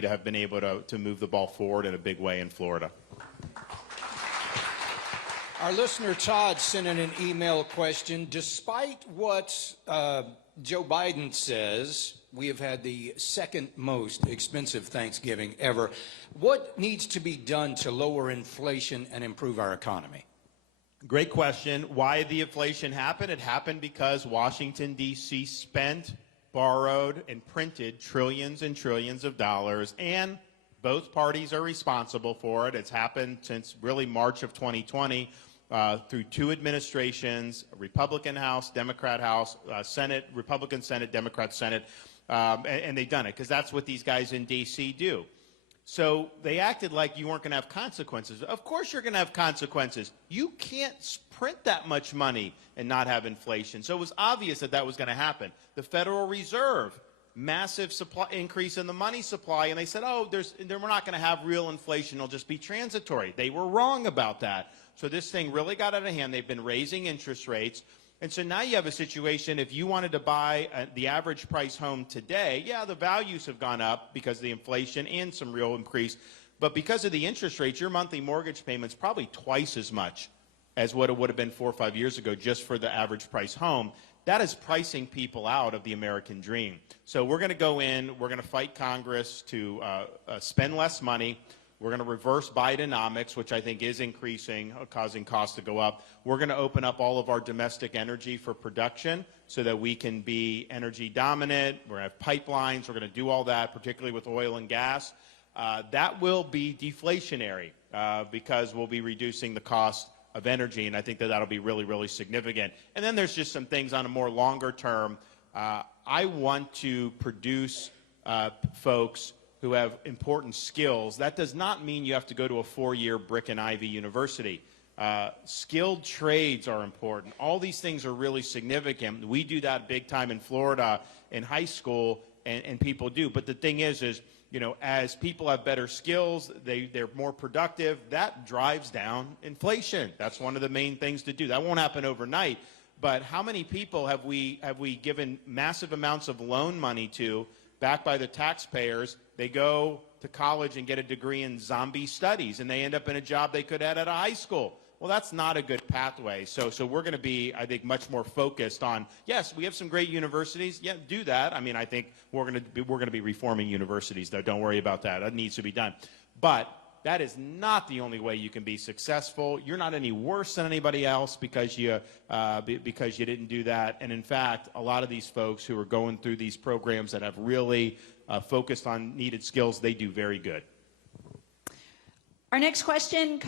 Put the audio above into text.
to have been able to move the ball forward in a big way in Florida. Our listener Todd sent in an email question. Despite what Joe Biden says, we have had the second most expensive Thanksgiving ever. What needs to be done to lower inflation and improve our economy? Great question. Why the inflation happened? It happened because Washington, D.C. spent, borrowed, and printed trillions and trillions of dollars, and both parties are responsible for it. It's happened since really March of 2020 through two administrations, Republican House, Democrat House, Senate, Republican Senate, Democrat Senate, and they've done it because that's what these guys in D.C. do. So they acted like you weren't going to have consequences. Of course you're going to have consequences. You can't print that much money and not have inflation. So it was obvious that that was going to happen. The Federal Reserve, massive supply increase in the money supply, and they said, oh, we're not going to have real inflation. It'll just be transitory. They were wrong about that. So this thing really got out of hand. They've been raising interest rates. And so now you have a situation, if you wanted to buy the average price home today, yeah, the values have gone up because of the inflation and some real increase. But because of the interest rates, your monthly mortgage payment's probably twice as much as what it would have been 4 or 5 years ago just for the average price home. That is pricing people out of the American dream. So we're going to go in, we're going to fight Congress to spend less money. We're going to reverse Bidenomics, which I think is increasing, causing costs to go up. We're going to open up all of our domestic energy for production so that we can be energy dominant. We're going to have pipelines. We're going to do all that, particularly with oil and gas. That will be deflationary because we'll be reducing the cost of energy, and I think that that'll be really, really significant. And then there's just some things on a more longer term. I want to produce folks who have important skills. That does not mean you have to go to a 4-year brick and ivy university. Skilled trades are important. All these things are really significant. We do that big time in Florida in high school, and people do. But the thing is, you know, as people have better skills, they're more productive. That drives down inflation. That's one of the main things to do. That won't happen overnight. But how many people have we given massive amounts of loan money to, backed by the taxpayers? They go to college and get a degree in zombie studies, and they end up in a job they could have at a high school. Well, that's not a good pathway. So we're going to be, I think, much more focused on, yes, we have some great universities. Yeah, do that. I mean, I think we're going to be reforming universities, though. Don't worry about that. That needs to be done. But that is not the only way you can be successful. You're not any worse than anybody else because you didn't do that. And in fact, a lot of these folks who are going through these programs that have really focused on needed skills, they do very good. Our next question